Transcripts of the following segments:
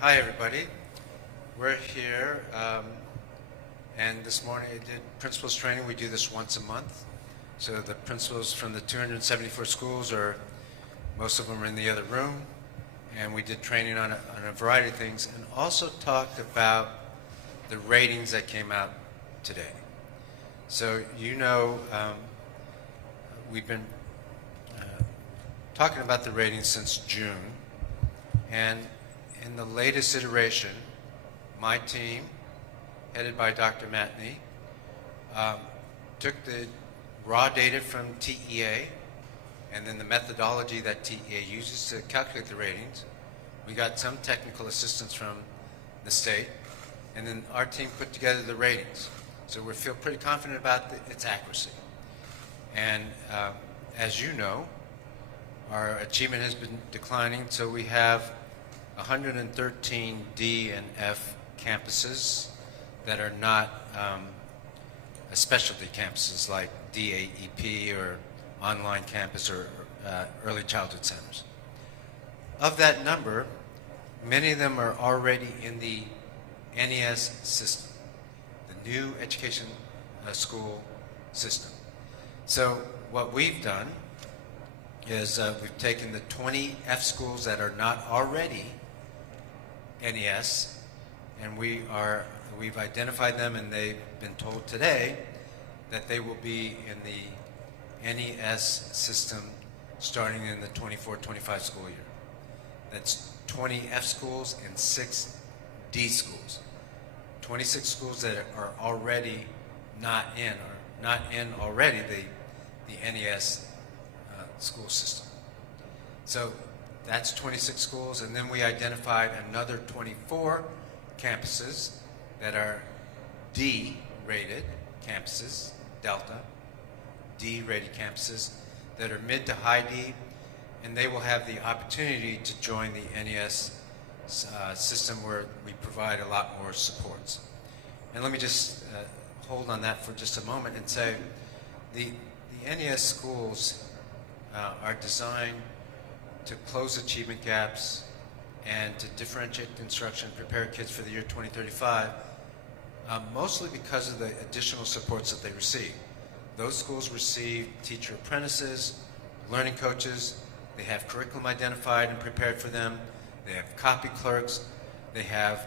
Hi, everybody. We're here, and this morning I did principals training. We do this once a month. So the principals from the 274 schools most of them are in the other room, and we did training on a variety of things, and also talked about the ratings that came out today. So we've been talking about the ratings since June, and in the latest iteration, my team, headed by Dr. Matney, took the raw data from TEA and then the methodology that TEA uses to calculate the ratings. We got some technical assistance from the state, and then our team put together the ratings. So we feel pretty confident about its accuracy. And as you know, our achievement has been declining, so we have 113 D and F campuses that are not specialty campuses like DAEP or online campus or early childhood centers. Of that number, many of them are already in the NES system, the new education school system. So what we've done is we've taken the 20 F schools that are not already NES, and we've identified them, and they've been told today that they will be in the NES system starting in the 24-25 school year. That's 20 F schools and 6 D schools. 26 schools that are already not in already the NES school system. So that's 26 schools, and then we identified another 24 campuses that are D-rated campuses, Delta, D-rated campuses that are mid to high D, and they will have the opportunity to join the NES system where we provide a lot more supports. And let me just hold on that for just a moment and say the NES schools are designed to close achievement gaps and to differentiate instruction, prepare kids for the year 2035, mostly because of the additional supports that they receive. Those schools receive teacher apprentices, learning coaches, they have curriculum identified and prepared for them, they have copy clerks, they have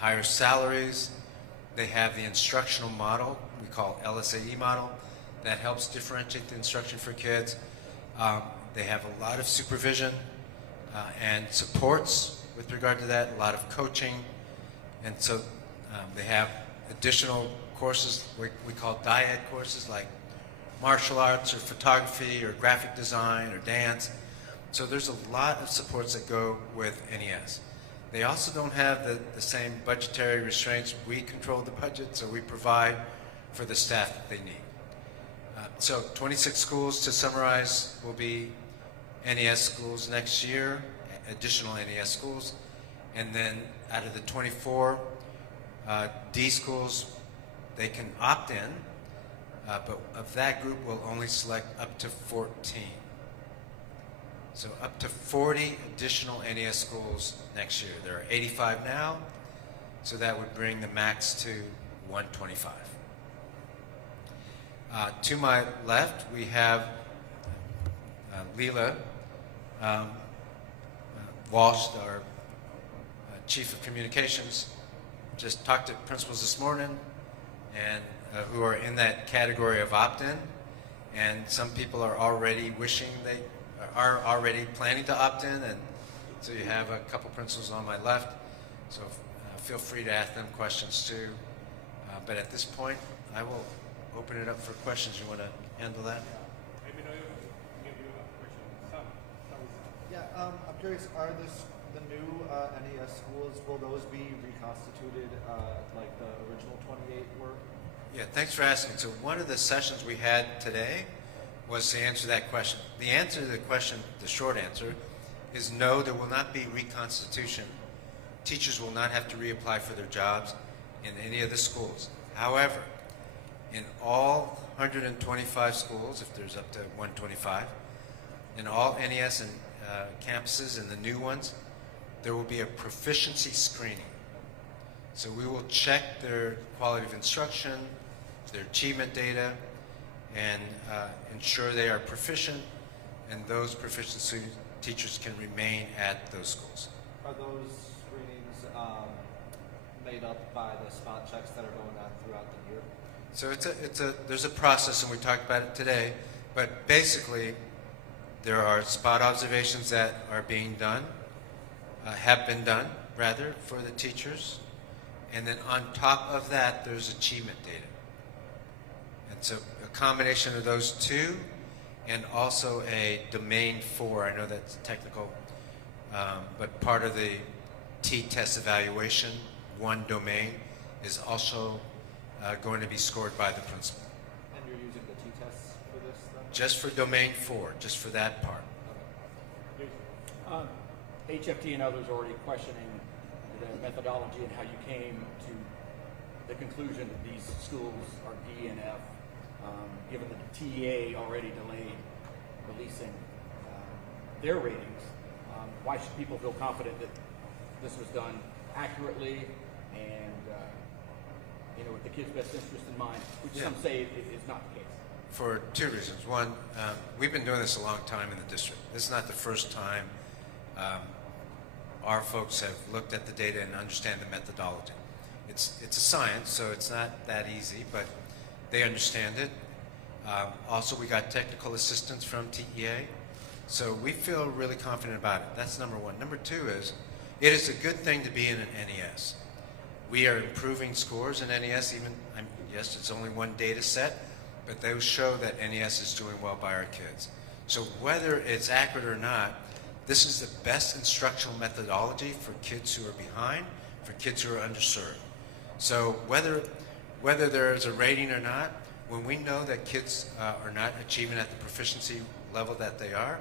higher salaries, they have the instructional model, we call LSAE model, that helps differentiate the instruction for kids. They have a lot of supervision and supports with regard to that, a lot of coaching, and so they have additional courses we call dyad courses like martial arts or photography or graphic design or dance. So there's a lot of supports that go with NES. They also don't have the same budgetary restraints. We control the budget, so we provide for the staff that they need. So 26 schools, to summarize, will be NES schools next year, additional NES schools, and then out of the 24 D schools, they can opt in, but of that group, we'll only select up to 14. So up to 40 additional NES schools next year. There are 85 now, so that would bring the max to 125. To my left, we have Leela Walsh, our Chief of Communications. Just talked to principals this morning and who are in that category of opt-in, and some people are already are already planning to opt in, and so you have a couple principals on my left, so feel free to ask them questions too. But at this point, I will open it up for questions. You want to handle that? Yeah, I'm curious, are the new NES schools, will those be reconstituted like the original 28 were? Yeah, thanks for asking. So one of the sessions we had today was to answer that question. The answer to the question, the short answer, is no, there will not be reconstitution. Teachers will not have to reapply for their jobs in any of the schools. However, in all 125 schools, if there's up to 125, in all NES and campuses and the new ones, there will be a proficiency screening. So we will check their quality of instruction, their achievement data, and ensure they are proficient, and those proficiency teachers can remain at those schools. Are those screenings made up by the spot checks that are going on throughout the year? So there's a process, and we talked about it today, but basically there are spot observations that are being done, have been done, rather, for the teachers, and then on top of that, there's achievement data. And so a combination of those two, and also a domain 4, I know that's technical, but part of the T-test evaluation, one domain, is also going to be scored by the principal. And you're using the T-tests for this then? Just for domain 4, just for that part. HFT and others already questioning the methodology and how you came to the conclusion that these schools are D and F, given that the TEA already delayed releasing their ratings. Why should people feel confident that this was done accurately and with the kids' best interest in mind, which some say is not the case? For two reasons. One, we've been doing this a long time in the district. This is not the first time our folks have looked at the data and understand the methodology. It's a science, so it's not that easy, but they understand it. Also, we got technical assistance from TEA, so we feel really confident about it. That's number one. Number two is, it is a good thing to be in an NES. We are improving scores in NES, yes, it's only one data set, but those show that NES is doing well by our kids. So whether it's accurate or not, this is the best instructional methodology for kids who are behind, for kids who are underserved. So whether there is a rating or not, when we know that kids are not achieving at the proficiency level that they are,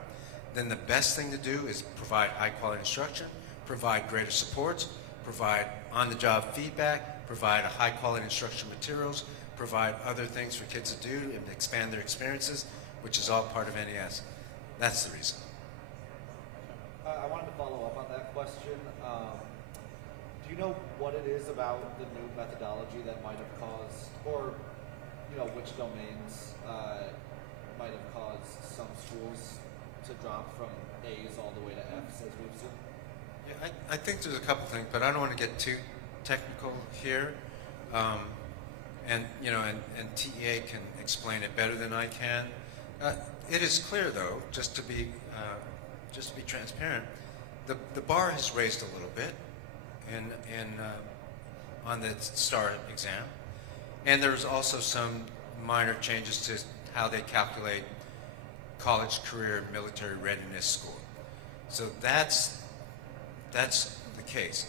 then the best thing to do is provide high-quality instruction, provide greater supports, provide on-the-job feedback, provide high-quality instruction materials, provide other things for kids to do and expand their experiences, which is all part of NES. That's the reason. I wanted to follow up on that question. Do you know what it is about the new methodology that might have caused, or which domains might have caused some schools to drop from A's all the way to F's, as we've seen? Yeah, I think there's a couple things, but I don't want to get too technical here. And TEA can explain it better than I can. It is clear, though, just to be transparent, the bar has raised a little bit on the STAR exam, and there's also some minor changes to how they calculate college, career, and military readiness score. So that's the case.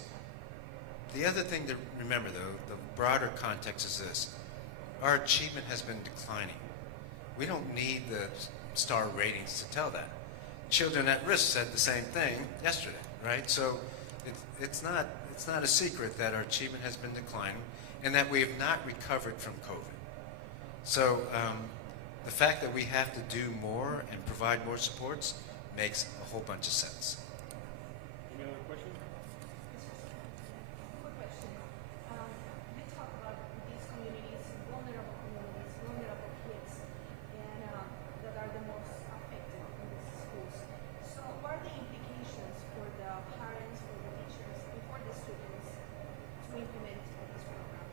The other thing to remember, though, the broader context is this. Our achievement has been declining. We don't need the STAR ratings to tell that. Children at Risk said the same thing yesterday, right? So it's not a secret that our achievement has been declining and that we have not recovered from COVID. So the fact that we have to do more and provide more supports makes a whole bunch of sense. Any other questions? Quick question. You talk about these communities, vulnerable kids, and that are the most affected in these schools. So what are the implications for the parents, for the teachers, and for the students to implement this program?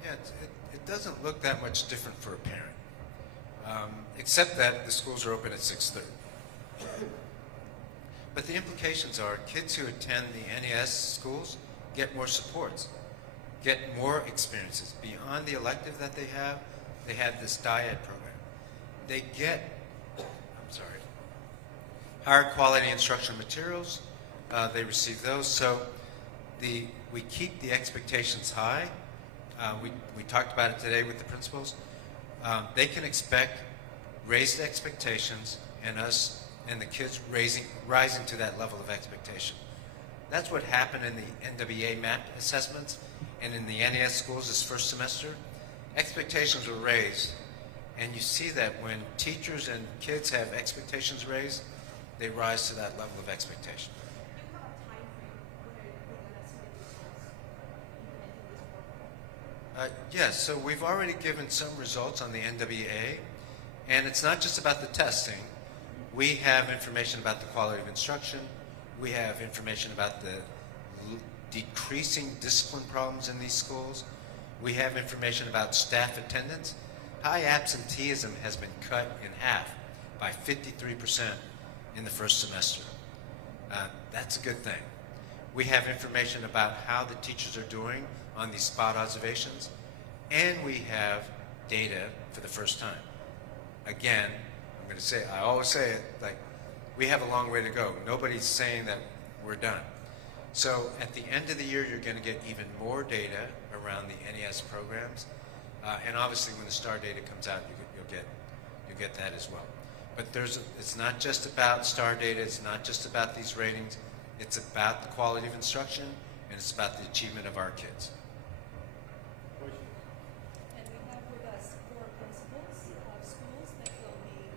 Yeah, it doesn't look that much different for a parent, except that the schools are open at 6:30. But the implications are kids who attend the NES schools get more supports, get more experiences. Beyond the elective that they have this DIAD program. They get, higher quality instructional materials. They receive those. So we keep the expectations high. We talked about it today with the principals. They can expect raised expectations and us and the kids rising to that level of expectation. That's what happened in the NWA MAP assessments and in the NES schools this first semester. Expectations were raised, and you see that when teachers and kids have expectations raised, they rise to that level of expectation. You Yes, so we've already given some results on the NWA, and it's not just about the testing. We have information about the quality of instruction. We have information about the decreasing discipline problems in these schools. We have information about staff attendance. High absenteeism has been cut in half by 53% in the first semester. That's a good thing. We have information about how the teachers are doing on these spot observations, and we have data for the first time. Again, I'm going to say, I always say it, like, we have a long way to go. Nobody's saying that we're done. So at the end of the year, you're going to get even more data around the NES programs, and obviously when the STAR data comes out, you'll get that as well. But it's not just about STAR data. It's not just about these ratings. It's about the quality of instruction, and it's about the achievement of our kids. And we have with us 4 principals of schools that will be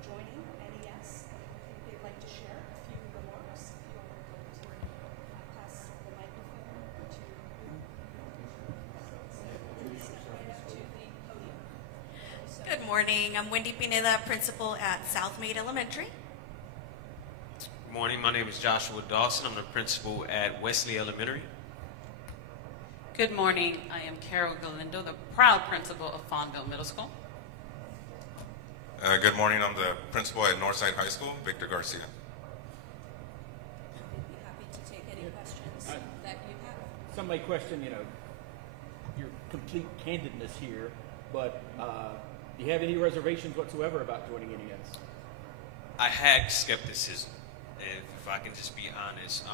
joining NES. If they'd like to share a few remarks, if you'll go to pass the microphone to step right up to the podium. So, Good morning. I'm Wendy Pineda, principal at Southmead Elementary. Good morning. My name is Joshua Dawson. I'm the principal at Wesley Elementary. Good morning. I am Carol Galindo, the proud principal of Fawnville Middle School. Good morning. I'm the principal at Northside High School, Victor Garcia. we'd be happy to take any questions that you have. Some may question, your complete candidness here, but do you have any reservations whatsoever about joining NES? I had skepticism, if I can just be honest.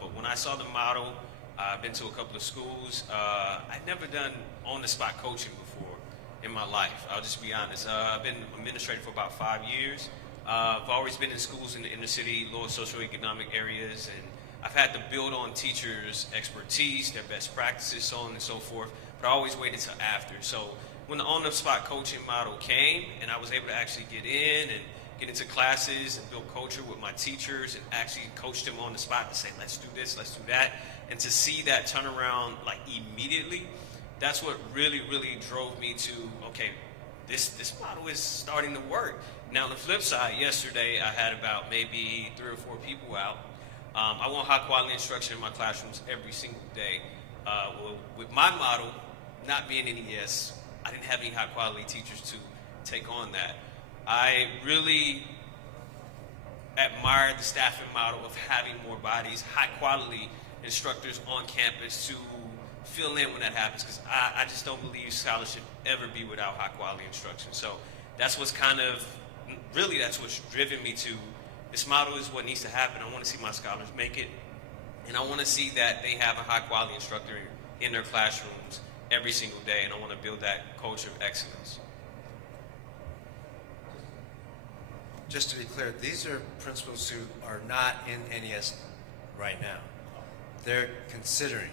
But when I saw the model, I've been to a couple of schools. I'd never done on-the-spot coaching before in my life. I'll just be honest. I've been administrator for about 5 years. I've always been in schools in the inner city, lower socioeconomic areas, and I've had to build on teachers' expertise, their best practices, so on and so forth. But I always waited till after. So when the on-the-spot coaching model came, and I was able to actually get in and get into classes and build culture with my teachers and actually coach them on the spot to say, let's do this, let's do that. And to see that turnaround like immediately, that's what really, really drove me to, okay, this model is starting to work. Now, on the flip side, yesterday I had about maybe 3 or 4 people out. I want high quality instruction in my classrooms every single day. Well, with my model not being NES, I didn't have any high quality teachers to take on that. I really admire the staffing model of having more bodies, high quality instructors on campus to fill in when that happens, because I just don't believe scholars should ever be without high quality instruction. So that's what's that's what's driven me to this model is what needs to happen. I want to see my scholars make it, and I want to see that they have a high quality instructor in their classrooms every single day, and I want to build that culture of excellence. Just to be clear, these are principals who are not in NES right now. They're considering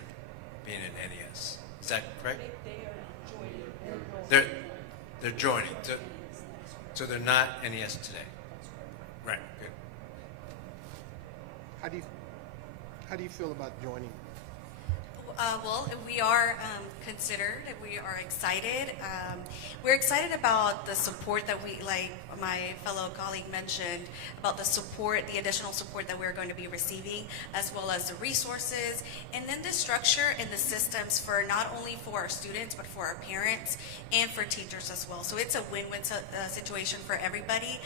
being in NES. Is that correct? They are joining. They're joining. So they're not NES today. Right. Good. How do you feel about joining? Well, we are considered. We are excited. We're excited about the support that like my fellow colleague mentioned, about the support, the additional support that we're going to be receiving, as well as the resources, and then the structure and the systems for not only for our students, but for our parents and for teachers as well. So it's a win-win situation for everybody.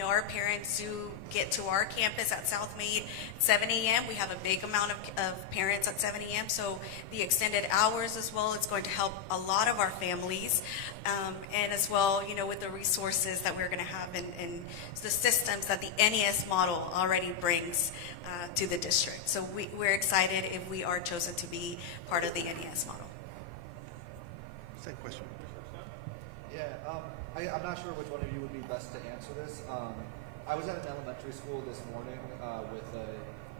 Our parents who get to our campus at Southmead 7 a.m. We have a big amount of parents at 7 a.m. So the extended hours as well, it's going to help a lot of our families. And as well, with the resources that we're going to have and the systems that the NES model already brings to the district. So we're excited if we are chosen to be part of the NES model. Same question. Yeah, I'm not sure which one of you would be best to answer this. I was at an elementary school this morning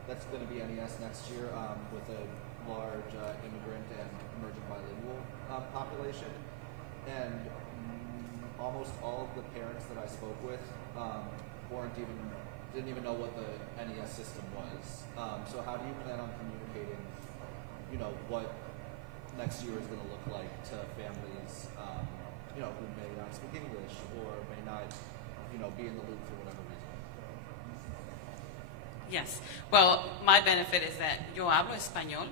that's going to be NES next year with a large immigrant and emerging bilingual population, and almost all of the parents that I spoke with didn't even know what the NES system was. So how do you plan on communicating, what next year is going to look like to families, who may not speak English or may not, be in the loop for whatever reason. Yes. Well, my benefit is that yo hablo español,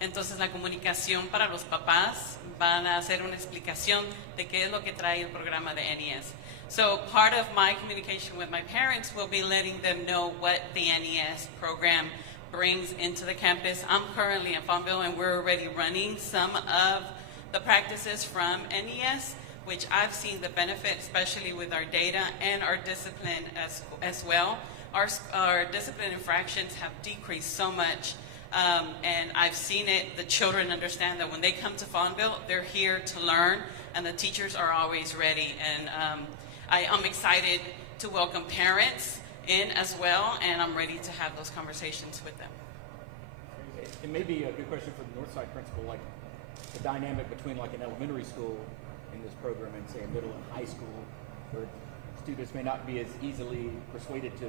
entonces la comunicación para los papás van a hacer una explicación de qué es lo que trae el programa de NES. So part of my communication with my parents will be letting them know what the NES program brings into the campus. I'm currently in Farmville, and we're already running some of the practices from NES, which I've seen the benefit, especially with our data and our discipline as well. Our discipline infractions have decreased so much, and I've seen it. The children understand that when they come to Farmville, they're here to learn, and the teachers are always ready. And I'm excited to welcome parents in as well, and I'm ready to have those conversations with them. It may be a good question for the Northside principal, like the dynamic between like an elementary school in this program and say a middle and high school, where students may not be as easily persuaded to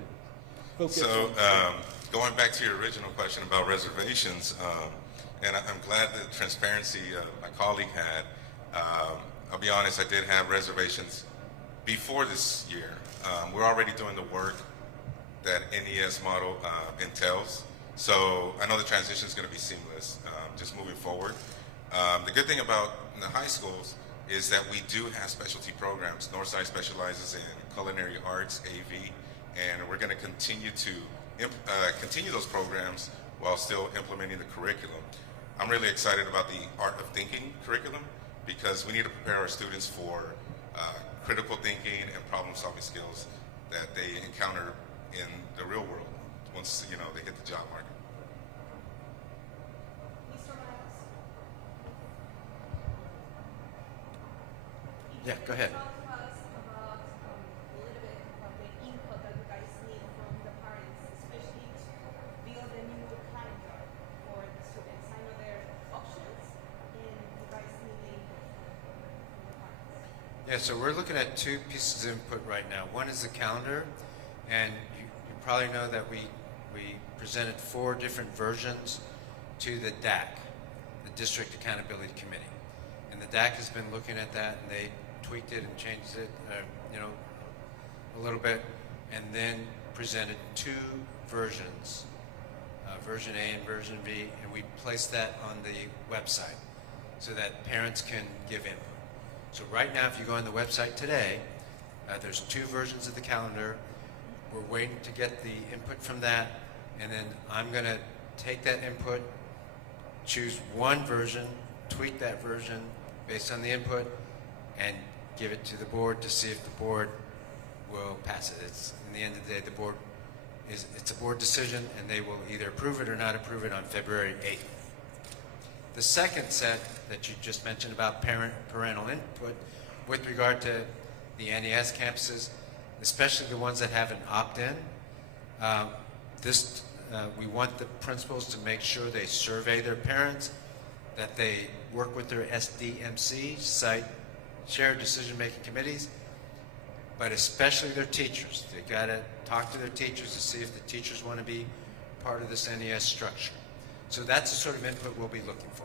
focus. So going back to your original question about reservations, and I'm glad the transparency my colleague had. I'll be honest, I did have reservations before this year. We're already doing the work that NES model entails. So I know the transition is going to be seamless, just moving forward. The good thing about the high schools is that we do have specialty programs. Northside specializes in culinary arts, AV, and we're going to continue to continue those programs while still implementing the curriculum. I'm really excited about the art of thinking curriculum because we need to prepare our students for critical thinking and problem-solving skills that they encounter in the real world once they hit the job market. Mr. Miles? Yeah, go ahead. Talk to us about a little bit about the input that you guys need from the parents, especially to build a new calendar for the students. I know there are options, and you guys need the input from the parents. Yeah, so we're looking at two pieces of input right now. One is the calendar, and you probably know that we presented 4 different versions to the DAC, the District Accountability Committee. And the DAC has been looking at that, and they tweaked it and changed it, a little bit, and then presented 2 versions, version A and version B, and we placed that on the website so that parents can give input. So right now, if you go on the website today, there's 2 versions of the calendar. We're waiting to get the input from that, and then I'm going to take that input, choose one version, tweak that version based on the input, and give it to the board to see if the board will pass it. It's, in the end of the day, it's a board decision, and they will either approve it or not approve it on February 8th. The second set that you just mentioned about parental input with regard to the NES campuses, especially the ones that have an opt-in, we want the principals to make sure they survey their parents, that they work with their SDMC, site shared decision-making committees, but especially their teachers. They got to talk to their teachers to see if the teachers want to be part of this NES structure. So that's the sort of input we'll be looking for.